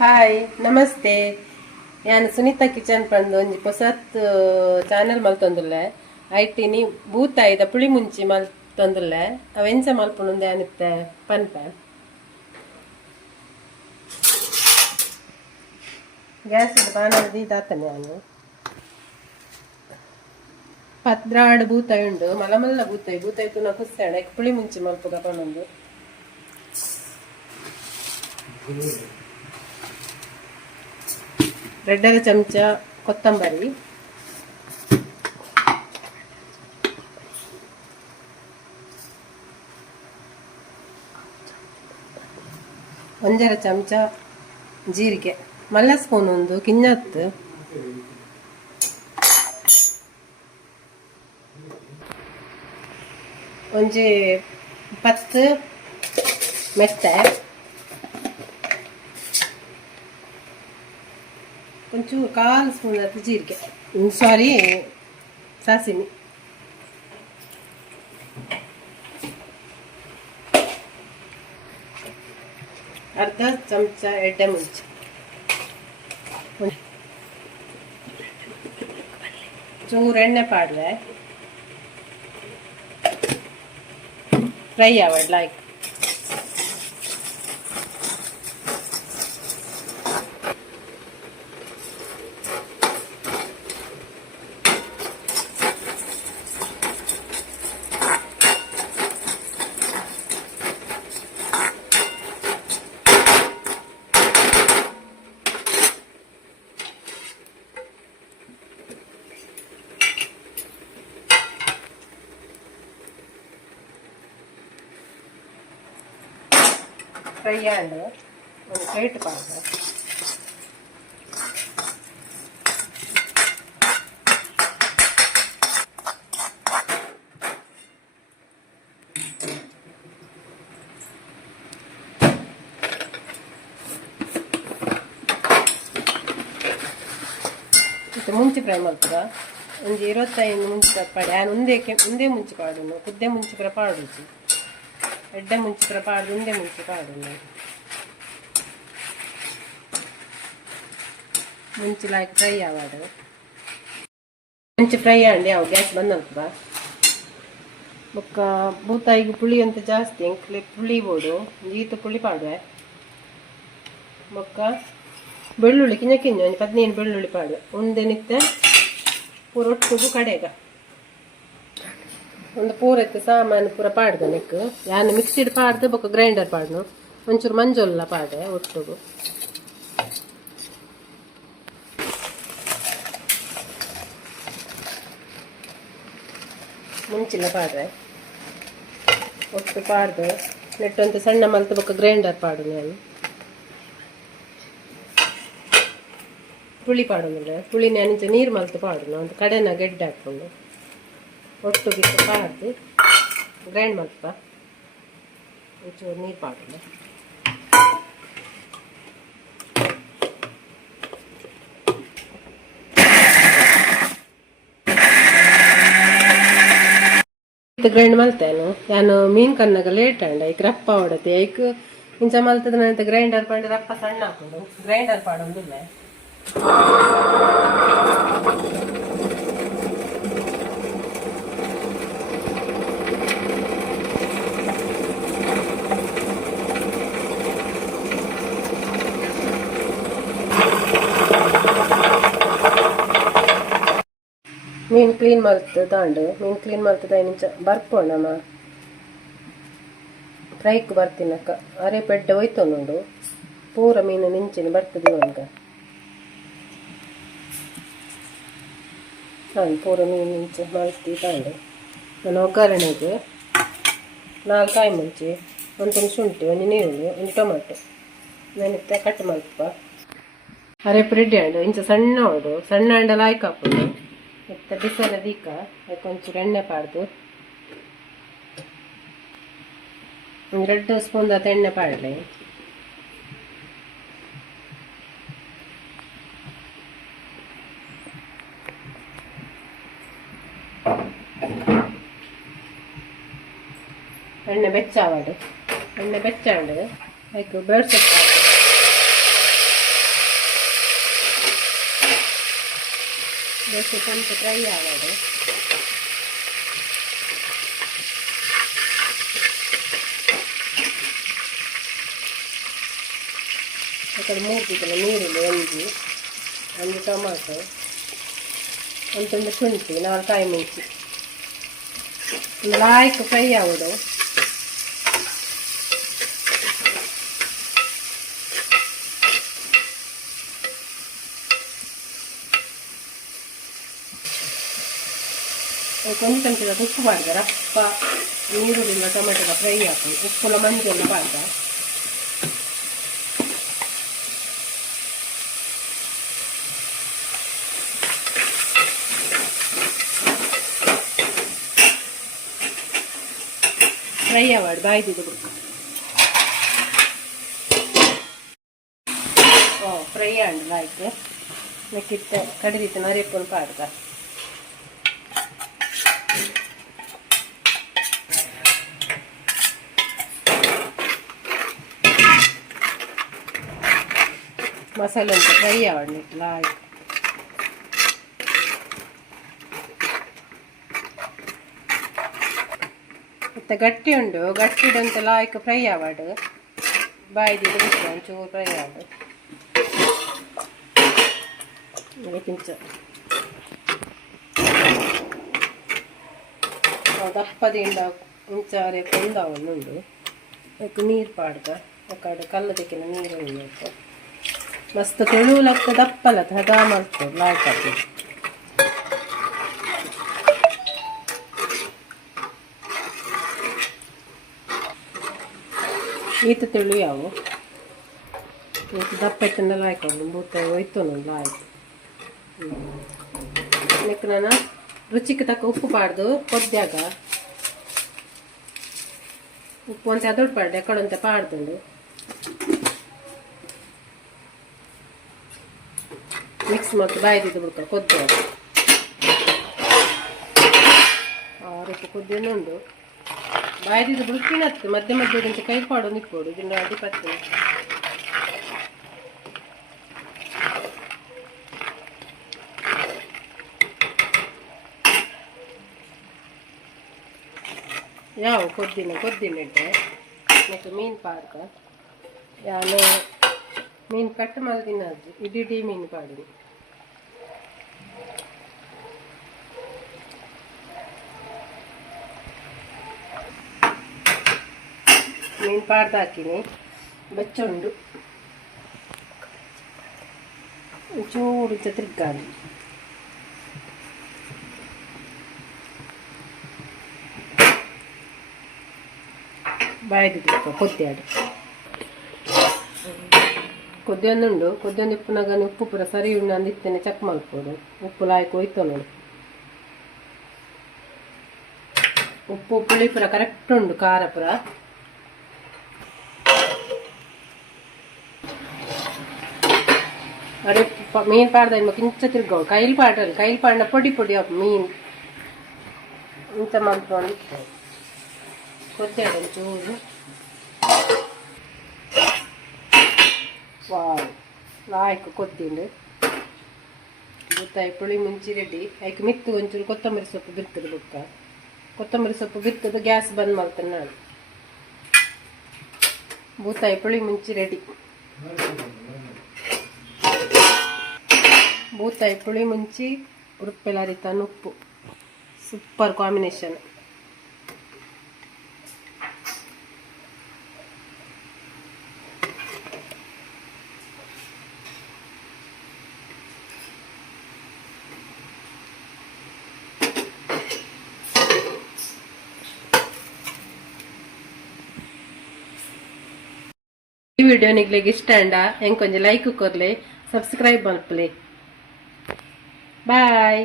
Hi ನಮಸ್ತೆ. ನಾನು Sunita kitchen ಪಂದು ಒಂಜಿ ಹೊಸತ್ ಚಾನೆಲ್ ಮಲ್ತೊಂದುಲ್ಲೆ. ಐಟಿನಿ ಭೂತಾಯಿದ ಪುಳಿ ಮುಂಚಿ ಮಲ್ತೊಂದುಲ್ಲೆ. ಅವೆಂಚ ಮಲ್ಪುನುಂದೆ ಅನಿತ್ತೆ ಪನ್ಪೆ. ಗ್ಯಾಸ್ ಬಾಣದಿ ದಾತನೆ ನಾನು ಪದ್ರಾಡ್ ಬೂತಾಯಿ ಉಂಡು. ಮಲಮಲ್ಲ ಬೂತಾಯಿ ಬೂತಾಯಿ ತುನ ಕುಸ್ತಾಣ ಪುಳಿ ಮುಂಚಿ ಮಲ್ಪುಗ ಪನ್ನೊಂದು ರೆಡ್ಡರ ಚಮಚ ಕೊತ್ತಂಬರಿ. ಒಂದರ ಚಮಚ ಜೀರಿಗೆ. ಮಲ್ಲ ಸ್ಪೂನ್ ಒಂದು ಕಿನ್ನತ್ ಒಂಜಿ ಪತ್ತು ಮೆತ್ತೆ. ಒಂಚೂರು ಕಾಲು ಸ್ಪೂನ್ ಆಯ್ತು ಜೀರಿಗೆ ಸಾರಿ ಸಾಸಿಮೆ ಅರ್ಧ ಚಮಚ ಎಡ್ಡೆ ಮುಂಚೆ ಚೂರು ಎಣ್ಣೆ ಪಾಡ್ರೆ ಫ್ರೈ ಆವಡ್ ಲೈಕ್ ಫ್ರೈ ಆಂಡ್ ಒಂದು ಪ್ಲೇಟ್ ಪಾಡ್ರೆ ಇದು ಮುಂಚೆ ಫ್ರೈ ಮಾಡ್ತದ ಒಂದು ಇರುವತ್ತೈದು ಮುಂಚೆ ಪಾಡಿ ನಾನು ಒಂದೇ ಕೆ ಒಂದೇ ಮುಂಚೆ ಪಾಡು ಕುದ್ದೆ ಮುಂಚೆ ಪ್ರ ಎಡ್ಡೆ ಮುಂಚೆ ಪ್ರ ಪಾಡು ಒಂದೇ ಮುಂಚೆ ಪಾಡು ಮುಂಚೆ ಲಾಯ್ಕ್ ಫ್ರೈ ಆವಾಡು ಮುಂಚೆ ಫ್ರೈ ಆಂಡಿ ಅವು ಗ್ಯಾಸ್ ಬಂದಂತದ ಬೊಕ್ಕ ಬೂತಾಯಿಗೆ ಪುಳಿ ಅಂತ ಜಾಸ್ತಿ ಎಂಕ್ಲೆ ಪುಳಿ ಬೋಡು ಜೀತ ಪುಳಿ ಪಾಡುವೆ ಬೊಕ್ಕ ಬೆಳ್ಳುಳ್ಳಿ ಕಿಂಜ ಕಿಂಜ ಒಂದು ಬೆಳ್ಳುಳ್ಳಿ ಪಾಡುವೆ ಒಂದೇ ನಿತ್ತೆ ಪೂರ ಒಟ್ಟಿಗೂ ಕಡೆಗ ಒಂದು ಪೂರಕ್ಕೆ ಸಾಮಾನು ಪೂರ ಪಾಡ್ದೆ ನೆಕ್ ಯಾನು ಮಿಕ್ಸಿಡ್ ಪಾಡ್ದೆ, ಬೊಕ್ಕ ಗ್ರೈಂಡರ್ ಪಾಡ್ನು. ಒಂಚೂರು ಮಂಜೊಲ್ಲ ಪಾಡೆ ಒಟ್ಟಿಗೂ. ಮುಂಚಿನ ಪಾಡ್ರೆ. ಒಟ್ಟು ಪಾಡ್ದು. ನೆಟ್ಟಂತ ಸಣ್ಣ ಮಲ್ತು ಬೊಕ್ಕ ಗ್ರೈಂಡರ್ ಪಾಡು ನಾನು. ಪುಳಿ ಪಾಡೋದಿಲ್ಲ. ಪುಳಿ ನೆನೆಂಚ ನೀರು ಮಲ್ತು ಪಾಡು ಒಂದು ಕಡೆನ ಗೆಡ್ಡೆ ಹಾಕ್ಕೊಂಡು. ಒಟ್ಟು ಬಿಟ್ಟು ಪಾಡ್ದು ಗ್ರೈಂಡ್ ಮಾಡ್ತಾ ಒಂಚೂರು ನೀರು ಪಾಡಲ್ಲ ಗ್ರೈಂಡ್ ಮಲ್ತೇನು ನಾನು ಮೀನ್ ಕನ್ನಾಗ ಲೇಟ್ ಅಂಡ ಈಗ ರಪ್ಪ ಹೊಡತೆ ಐಕ್ ಇಂಚ ಮಲ್ತದ ನಂತ ಗ್ರೈಂಡರ್ ಪಂಡ ರಪ್ಪ ಸಣ್ಣ ಹಾಕೊಂಡು. ಗ್ರೈಂಡರ್ ಪಾಡೊಂದಿಲ್ಲ ಮೀನು ಕ್ಲೀನ್ ಮಾಡ್ತು ತಗೊಂಡು ಮೀನು ಕ್ಲೀನ್ ಮಾಡ್ತದೆ ನಿಂಚ ಬರ್ಪೋಣಮ್ಮ ಫ್ರೈಕ್ ಬರ್ತೀನಕ್ಕ ಅರೆ ಪೆಡ್ಡೆ ಹೋಯ್ತು ನೋಡು ಪೂರ ಮೀನು ನಿಂಚಿನ ಬರ್ತದೆ ಇವಂಗ. ನಾನು ಪೂರ ಮೀನು ನಿಂಚೆ ಮಾಡ್ತಿ ತಾಂಡು ನಾನು ಒಗ್ಗರಣೆಗೆ ನಾಲ್ಕು ಕಾಯಿ ಮುಂಚೆ ಒಂದು ಶುಂಠಿ ಒಂದು ನೀರುಳ್ಳಿ, ಒಂದು ಟೊಮೆಟೊ. ನಾನು ಕಟ್ ಮಾಡ್ತಪ್ಪ ಅರೆ ರೆಡಿ ಹಣ್ಣು ಇಂಚ ಸಣ್ಣ ಹೊಡು ಸಣ್ಣ ಹಂಡಲ್ಲಿ ಆಯ್ಕೆ ಹಾಕೋದು. ಮತ್ತೆ ಬಿಸಿಲ ದೀಕ, ಅದಕ್ಕೆ ಒಂಚೂರು ಎಣ್ಣೆ ಪಾಡ್ದು. ಒಂದು ಎರಡು ಸ್ಪೂನ್ ಅದ ಎಣ್ಣೆ ಪಾಡಲಿ. ಎಣ್ಣೆ ಬೆಚ್ಚಾವಾಡು ಎಣ್ಣೆ ಬೆಚ್ಚಾಂಡು ಅದಕ್ಕೆ ಬೆಳ್ಸೊಪ್ಪು జస్ట్ కొంచెం ఫ్రై అవ్వాలి ఇక్కడ మూడు కిలో నీరు ಒಂಜಿ ಒಂದು ಟೊಮಾಟೊ ಒಂದು ತುಂಡು ಶುಂಠಿ ನಾಲ್ಕು ಕಾಯಿ ಮಿಂಚಿ ಲಾಯ್ಕ್ ಫ್ರೈ ಆಗೋದು ಕೊಂಚ ಉಪ್ಪು ಮಾಡಿದೆ ರಪ್ಪ ನೀರುಳ್ಳಿಲ್ಲ ಟೊಮೆಟೊದ ಫ್ರೈ ಹಾಕಿ ಉಪ್ಪುಲ ಮಂಜೆಲ್ಲ ಮಾಡಿದ ಫ್ರೈ ಮಾಡಿ ಬಾಯ್ದಿದ್ದು ಬಿಡ್ಕ ಓ ಫ್ರೈ ಆಂಡ್ ಆಯಿತು ನೆಕ್ಕಿಟ್ಟು ಕಡಿದಿತ್ತು ನರಿಯಪ್ಪನ ಪಾಡ್ದ ಮಸಾಲೆ ಅಂತ ಫ್ರೈ ಆವಾಡು ಲಾಯ್ ಮತ್ತೆ ಗಟ್ಟಿ ಉಂಡು ಗಟ್ಟಿ ಅಂತ ಲಾಯ್ಕ್ ಫ್ರೈ ಆವಾಡು. ಬಾಯ್ದು ಬಿಟ್ಟು ಒಂಚೂರು ಫ್ರೈ ಆವಾಡು. ಕಿಂಚ ದಪ್ಪದಿಂದ ಇಂಚಾರೆ ಕೊಂದವನ್ನುಂಡು ಅದಕ್ಕೆ ನೀರು ಪಾಡ್ದ. ಆ ಕಲ್ಲು ತೆಕ್ಕಿನ ನೀರು ಉಣ್ಣಬೇಕು ಮಸ್ತ್ ತುಳುಲಕ್ಕ ದಪ್ಪಲ ಹದ ಮಾಡ್ತದೆ ಲಾಯ್ಕಿ ಈತ ತುಳು ಯಾವು ಈತ ದಪ್ಪ ಎತ್ತಂಡೆಲ್ಲ ಹಾಕೊಂಡು ಬೂತ ಹೋಯ್ತು ನಂದು ಆಯ್ತು ನೆಕ್ ನಾನು ರುಚಿಗೆ ತಕ್ಕ ಉಪ್ಪು ಪಾಡ್ದು ಕೊದ್ದಾಗ ಉಪ್ಪು ಅಂತ ಅದೊಟ್ಟು ಪಾಡ್ದೆ ಎಕ್ಕಡಂತ ಪಾಡ್ದುಂಡು ಮಿಕ್ಸ್ ಮಾಡಿ ಬಾಯ್ದಿದ್ದು ಅದು. ಆ ರೀತಿ ಉಪ್ಪು ಕೊದ್ದಿನುಂಡು ಬಾಯ್ದಿದ್ದು ಬಿಡ್ತೀನತ್ತು ಮಧ್ಯೆ ಮಧ್ಯೆ ಕೈ ಪಾಡು ನಿಕ್ಕೋಡು ಅದಿ ಪತ್ತೆ ಯಾವ ಕೊದ್ದಿನ ಕೊದ್ದಿನ ಇಟ್ಟೆ ಮತ್ತು ಮೀನು ಪಾರ್ಕ ಯಾನು ಮೀನು ಕಟ್ ಮಾಡಿ ಅದು. ಇಡೀ ಮೀನು ಪಾಡಿ ಮೀನು ಪಾಡ್ದು ಹಾಕಿನಿ. ಬೆಚ್ಚುಂಡು. ಚೂರು ತಿರ್ಗಾಡಿ ಬಾಯ್ದಿಟ್ಟು ಕೊದ್ದಿಯಾಡು ಕೊದ್ದೊಂದುಂಡು ಕೊದ್ದೊಂದು ಉಪ್ಪುನಾಗ ಉಪ್ಪು ಪೂರ ಸರಿ ಉಂಡು ಅಂದಿತ್ತೇನೆ ಚೆಕ್ ಮಲ್ಪೋಡು ಉಪ್ಪು ಲಾಯ್ಕ್ ಹೋಯ್ತು ನೋಡಿ ಉಪ್ಪು ಪುಳಿ ಪುರ ಕರೆಕ್ಟ್ ಉಂಡು ಖಾರ ಪುರ ಅರೆ ಮೀನು ಪಾಡ್ದ ಕಿಂಚ ತಿರ್ಗವು ಕೈಲಿ ಪಾಡಲ್ಲ ಕೈಲಿ ಪಾಡಿನ ಪೊಡಿ ಪೊಡಿ ಅಪ್ಪ ಮೀನು ಇಂಥ ಮಾಡ್ಕೊಂಡು ಕೊದ್ದಾಡ ಚೂರು ಲಾಯ್ಕ್ ಕೊತ್ತಿಂಡು ಗೊತ್ತಾಯಿ ಪುಳಿ ಮುಂಚಿ ರೆಡಿ ಆಯ್ಕೆ ಮಿತ್ತು ಒಂಚೂರು ಕೊತ್ತಂಬರಿ ಸೊಪ್ಪು ಬಿತ್ತದು ಬುಕ್ಕ ಕೊತ್ತಂಬರಿ ಸೊಪ್ಪು ಬಿತ್ತದು ಗ್ಯಾಸ್ ಬಂದ್ ಮಾಡ್ತೇನೆ ನಾನು. ಬೂತಾಯಿ ಪುಳಿ ಮುಂಚಿ ರೆಡಿ ಬೂತಾಯಿ ಪುಳಿ ಮುಂಚಿ ಉರುಪ್ಪೆಲಾರಿತಾನ ಉಪ್ಪು. ಸೂಪರ್ ಕಾಂಬಿನೇಷನ್ ಈ ವಿಡಿಯೋ ನಿಗ್ಲಿಗೆ ಇಷ್ಟ ಅಂಡ ಹೆಂಗೆ ಕೊಂಚ ಲೈಕ್ ಕೊರ್ಲೆ ಸಬ್ಸ್ಕ್ರೈಬ್ ಮಲ್ಪಲೆ ಬಾಯ್